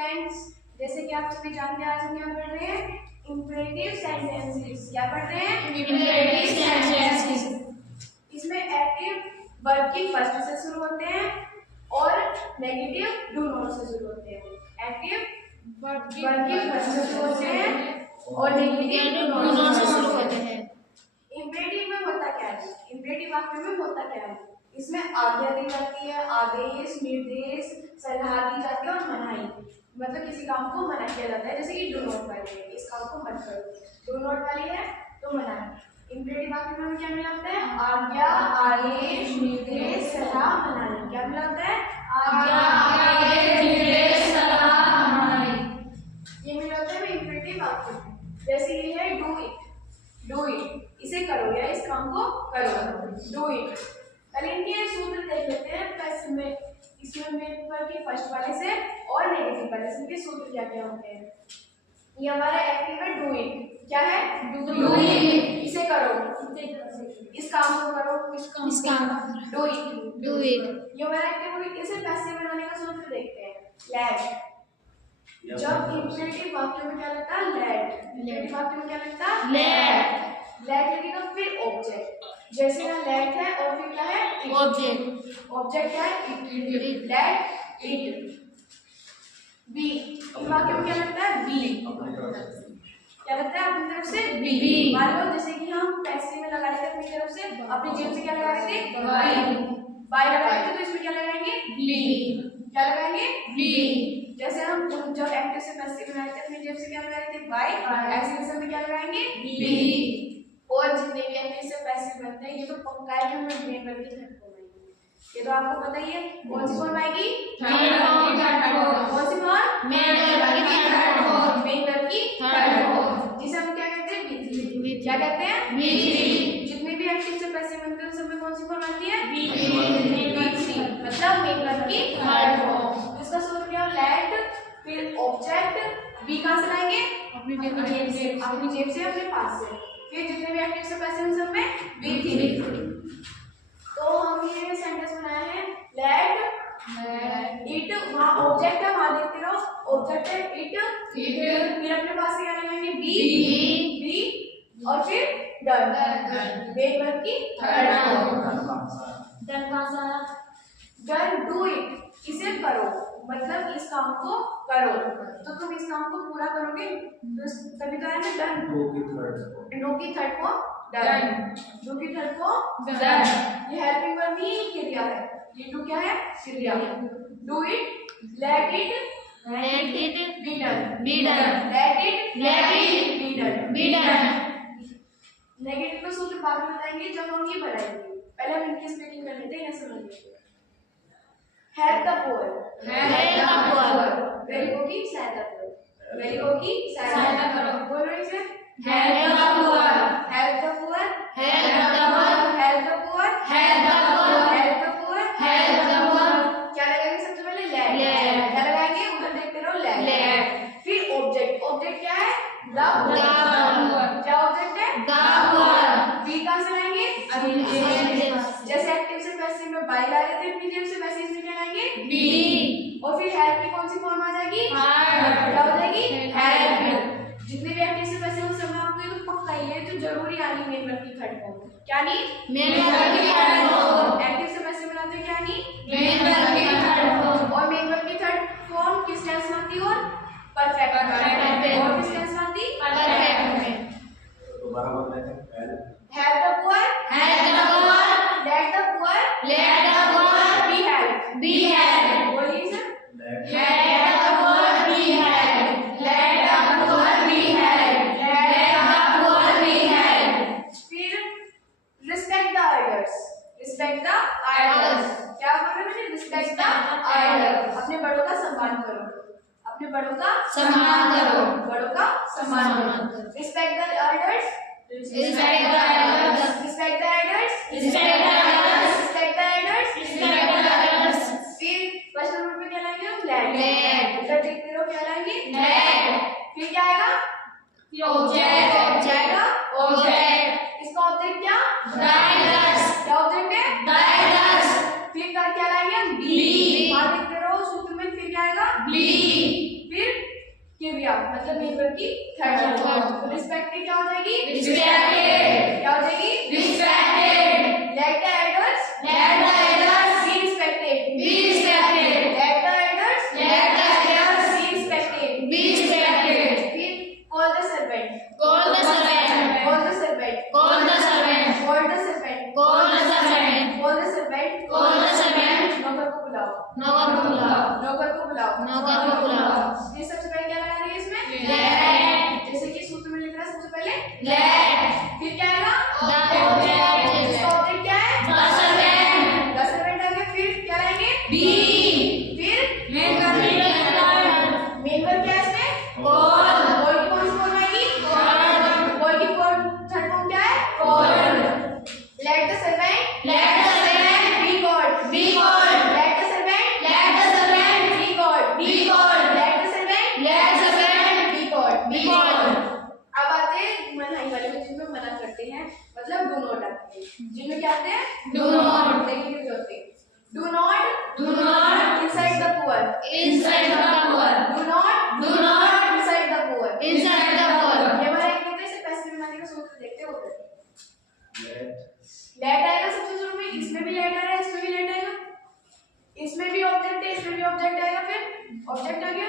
Students, जैसे कि आप सभी जानते हैं आज हम क्या पढ़ रहे हैं इंपरेटिव सेंटेंसेस। क्या पढ़ रहे हैं? Imperative sentences. इसमें एक्टिव वर्ब की फर्स्ट से शुरू होते हैं और नेगेटिव डू नॉट से शुरू होते हैं। एक्टिव वर्ब की फर्स्ट से शुरू होते हैं और नेगेटिव डू नॉट से शुरू होते हैं। इंपरेटिव में होता क्या है? इंपरेटिव वाक्य में होता क्या है? इसमें आज्ञा दी जाती है, आदेश, निर्देश, सलाह दी जाती है और मनाही, मतलब किसी काम को मना किया जाता है। जैसे कि डू नॉट वाली है, इस काम को मत करो। डू नॉट वाली है तो मना है। इंपरेटिव वाक्य में क्या मिलाता है? आज्ञा, आदेश, निर्देश, सलाह, मनाही। क्या मिलाता है? आज्ञा, आदेश, निर्देश, सलाह, मनाही। ये मिलाता है इंपरेटिव वाक्य में। जैसे ये है डू इट, डू इट, इसे करो या इस काम को करो, डू इट। पहले इनके सूत्र देख लेते हैं पैसिव में, इसमें मेन के फर्स्ट वाले से और नेगेटिव वाले से इनके सूत्र क्या क्या होते हैं। ये हमारा एक्टिव है डू इट। क्या है? डू इट, इसे करो, इस काम को करो, इस काम डू इट, डू इट। ये हमारा एक्टिव हो गया। इसे पैसिव बनाने का सूत्र देखते हैं, लेट। जब इंपरेटिव वाक्य में क्या लगता है? लेट। इंपरेटिव वाक्य में क्या लगता है? लेट। लेट लगेगा फिर ऑब्जेक्ट। जैसे यहाँ लेट है और फिर क्या है? ऑब्जेक्ट। ऑब्जेक्ट क्या है? इट। Let it be. इस वाक्य में क्या लगता है? बी। क्या लगता है अपनी तरफ से? बी। मान लो जैसे कि हम पैसे में लगा रहे थे अपनी तरफ से, अपनी जेब से क्या लगा रहे थे? बाय लगा रहे थे, तो इसमें क्या लगाएंगे? बी। क्या लगाएंगे? बी। जैसे हम जब एक्टिव से पैसे में आए थे अपनी जेब से क्या लगा रहे थे? बाय। ऐसे इसमें क्या लगाएंगे? बी। और जितने भी एक्टिव से पैसे बनते हैं ये तो पक्का है कि हमें मेन वर्ब की थर्ड फॉर्म आएगी। ये तो आपको पता ही है। कौन सी फॉर्म आएगी? मेन वर्ब की थर्ड फॉर्म। कौन सी फॉर्म? मेन वर्ब की थर्ड फॉर्म। मेन वर्ब की थर्ड फॉर्म, जिसे हम क्या कहते हैं? बी3। क्या कहते हैं? बी3। जितने भी एक्टिव से पैसे बनते हैं उस सब में कौन सी फॉर्म आती है? बी3, मतलब मेन वर्ब की थर्ड फॉर्म। इसका सूत्र क्या है? लेट फिर ऑब्जेक्ट, बी कहां से लाएंगे? अपनी जेब से, अपने पास से। फिर जितने भी एक्टिव से पैसे उन सब में बी3। तो हम ये सेंटेंस बनाया है लेट इट, वहां ऑब्जेक्ट है, वहां देखते रहो, ऑब्जेक्ट है इट, फिर अपने पास से क्या लगाएंगे? बी और फिर डन। मेन वर्ब की थर्ड फॉर्म। डन कहां से आया? डन डू इट, इसे करो, मतलब इस काम को करो। तो तुम इस काम को पूरा करोगे तो तभी तो आया ना डन। डू की थर्ड फॉर्म डन। डू की थर्ड फॉर्म डन। ये हेल्पिंग वर्ब नहीं क्रिया है, ये डू क्या है? क्रिया। Do it, let it be done, let it be done. Negative का सूत्र बाद में बताएंगे जब हम ये बनाएंगे। पहले हम इनकी स्पेलिंग कर लेते हैं, इन्हें समझ लेते हैं। हेल्प द पुअर, गरीबों की सहायता करो, गरीबों की सहायता करो। बोलो इसे, help the poor, help the poor, help the poor, help the poor, help the poor, help the poor, help the poor. क्या लगाएंगे सबसे पहले? लेट। क्या लगाएंगे? उधर देखते रहो, लेट। फिर ऑब्जेक्ट, ऑब्जेक्ट क्या है? The poor. क्या ऑब्जेक्ट है? The poor. बी कहां से लाएंगे? जैसे एक्टिव से पैसे में बाय ला रहे थे अपनी जेब से, वैसे इसमें क्या लाएंगे? बी। और फिर हेल्प की कौन सी फॉर्म आ जाएगी? हेल्प। क्या हो जाएगी? हेल्प। जितने भी एक्टिव से पैसे उन सब में आपको ये तो पक्का ही है, तो जरूरी आनी मेन वर्ब की थर्ड फॉर्म। क्या नहीं? मेन वर्ब की थर्ड फॉर्म। एक्टिव से पैसे बनाते हैं, क्या नहीं? मेन वर्ब की थर्ड फॉर्म। और मेन वर्ब की थर्ड फॉर्म किस टेंस में आती है? और परफेक्ट में। और किस टेंस में आती? परफेक्ट में। Help the poor, help the poor, let the poor, let the poor be help. Be help. बोलिए sir, let the poor be help, let the poor be help, let the poor be help. फिर respect the elders, respect the elders. क्या बोल रहे हैं? Respect the elders. अपने बड़ों का सम्मान करो, अपने बड़ों का सम्मान करो, बड़ों का सम्मान करो। Respect the elders, respect the elders, respect the elders, respect the elders, respect the elders, respect the elders. फिर फर्स्ट नंबर पे क्या लाएंगे हम? लेट। इधर देखते रहो, क्या लाएंगे? लेट। फिर क्या आएगा? ऑब्जेक्ट, जाएगा ऑब्जेक्ट। इसका ऑब्जेक्ट क्या? द एल्डर्स, क्या ऑब्जेक्ट है? The elders. फिर क्या लाएंगे हम? बी। वहां देखते रहो सूत्र में, फिर क्या आएगा? बी। मतलब मेन वर्ब की थर्ड फॉर्म। तो रिस्पेक्टेड क्या हो जाएगी? Respected. क्या हो जाएगी? Respected. Let the elders Let the elders be respected. be respected. Let the elders Let the elders be respected. be respected. फिर call the servant. Call the servant. Call the servant. Call the servant. Call the servant. Call the servant. Call the servant. Call the servant. नौकर को बुलाओ। नौकर को बुलाओ। नौकर को बुलाओ। नौकर को बुलाओ। ये सबसे पहले क्या लगा रही है इसमें? Let. जैसे कि सूत्र में लिख रहा है सबसे पहले Let. फिर क्या आएगा? The object. इसका ऑब्जेक्ट क्या है? The servant. The servant आ गया। फिर क्या लाएंगे? Be. फिर Main verb की third form. मेन वर्ब क्या है इसमें? Call. कॉल की कौन सी फॉर्म आएगी? Call. कॉल की थर्ड फॉर्म क्या है? Call. Let the servant Let the servant be called. be called. Let the servant Let the servant be called. be called. Let the servant Let the servant be called. be called. अब आते हैं मनाही वाले में जिनमें मना करते हैं मतलब डू नॉट आते हैं जिनमें क्या आते हैं Do not. देखिए क्या होते हैं do not Do not inside the poor inside the poor. Do not Do not inside the poor inside the poor. ये हमारा एक होता है इसे पैसिव बनाने का सूत्र देखते होते हैं लेट आएगा सबसे शुरू में इसमें भी लेट आ रहा है इसमें भी लेट आएगा इसमें भी ऑब्जेक्ट है इसमें भी ऑब्जेक्ट आएगा फिर ऑब्जेक्ट आ गया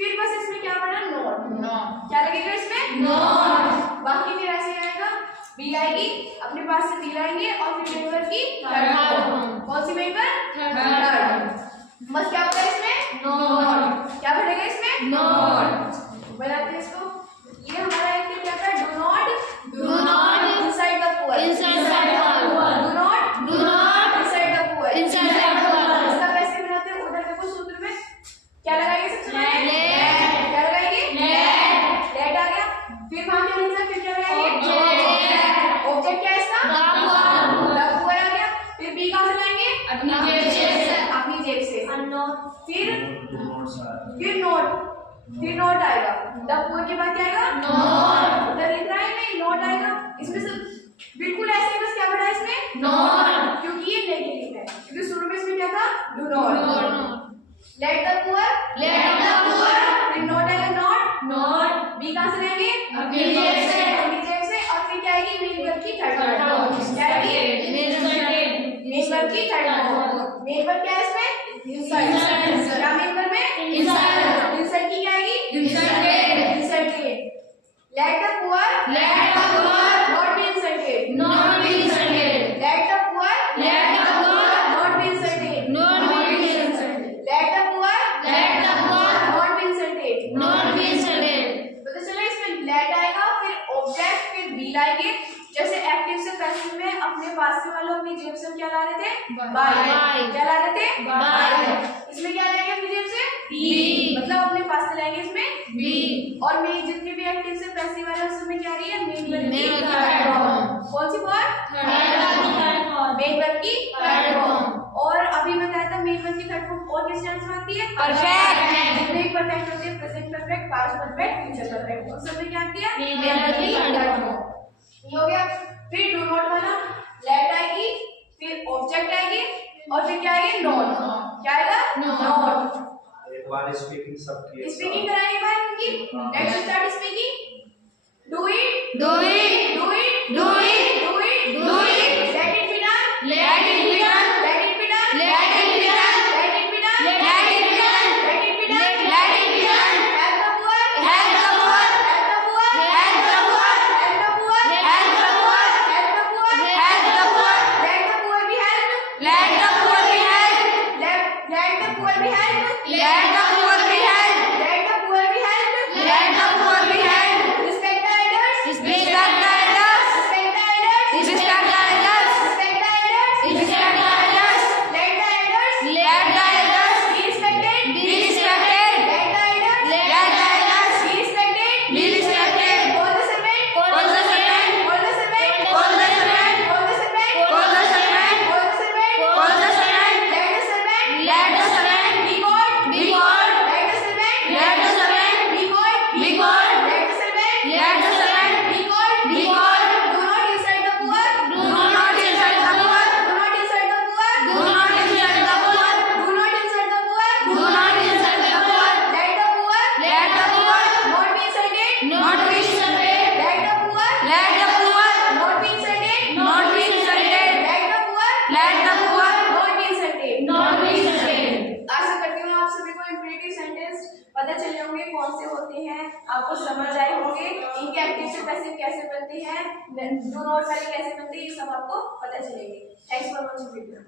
फिर बस इसमें क्या बना नॉट Not. क्या लगेगा इसमें Not. बाकी फिर ऐसे आएगा बी आएगी अपने पास से बी लाएंगे और फिर मेन वर्ब की Third form. कौन सी मेन वर्ब Third. बस क्या होगा इसमें Not. क्या बढ़ेगा इसमें Not. बनाते हैं इसको ये हमारा एक क्या था do not Do not inside the poor inside the poor. Do not Do not inside the poor inside the poor. इसका कैसे बनाते हैं उधर देखो सूत्र में क्या लगाएंगे सबसे पहले Let. क्या लगाएंगे Let. लेट आ गया फिर वहां क्या लिखा फिर क्या लगाएंगे Object. ऑब्जेक्ट क्या है इसका The poor. द पुअर आ गया फिर बी कहां से लाएंगे अपनी जेब से. अपनी जेब से फिर नोट आएगा द पुअर के बाद क्या आएगा Not. उधर लिख रहा है नहीं नोट आएगा इसमें से बिल्कुल ऐसे ही बस क्या बढ़ा है इसमें Not. क्योंकि ये नेगेटिव है क्योंकि शुरू में इसमें क्या था do not Not. Late the poor Let the poor. फिर नोट आएगा नॉट Not. बी कहां से लेंगे अपनी जेब से. अपनी जेब से और फिर क्या आएगी मेन वर्ब की थर्ड Third फॉर्म form. क्या आएगी Inside. मेन वर्ब की थर्ड फॉर्म मेन वर्ब क्या है इसमें Inside. क्या मेन वर्ब में Inside. इंसर्ट की क्या आएगी Inserted. Inserted late the poor Let the poor not be inserted not be insulted. Late the poor Let the poor not be inserted not be insulted. Late the poor Let the poor not be inserted not be insulted. पता चला इसमें late आएगा फिर object फिर B लाएंगे जैसे active से passive में अपने पास से वालों अपनी जेब से हम क्या ला रहे थे बाय Buy. क्या ला रहे थे Buy. इसमें क्या लाएंगे अपनी जेब से बी. मतलब अपने पास से लाएंगे इसमें बी. और मैं जितने भी एक्टिव से पैसिव वाले उसमें क्या आ रही है मेन वर्ब की Main verb की third third form form. कौन सी फॉर्म मेन वर्ब की Third form. और अभी बताया था मेन वर्ब की थर्ड फॉर्म और किस टेंस में आती है Perfect. जितने भी परफेक्ट होते हैं present perfect past perfect future perfect उन सब में क्या आती है Main verb की third form. ये हो गया फिर डू नॉट वाला लेट आएगी फिर ऑब्जेक्ट आएगी और फिर क्या आएगी नॉट क्या आएगा नॉट एक बार स्पीकिंग सबकी स्पीकिंग कराएंगे एक बार उनकी let's start speaking do it Do it. Do it Do it. Do it Do it. Let it be done Let it be done. Let it be done Let it be done. Let it be done Let it be done. Let it be done Let it be done. Help the poor Help the poor. Help the poor Help the poor. Help the poor Help the poor. Help the poor Help the poor. Late the poor be help Let the poor be helped. Late the poor be help Let the poor be helped. Late the poor be help Let the poor be helped. Respect the elders Respect the elders. Respect the पता चले होंगे कौन से होते हैं, आपको समझ आए होंगे इनके एक्टिव से पैसिव कैसे बनते हैं, डू नॉट वाले कैसे बनते हैं, ये सब आपको पता चलेंगे। Thanks for watching video.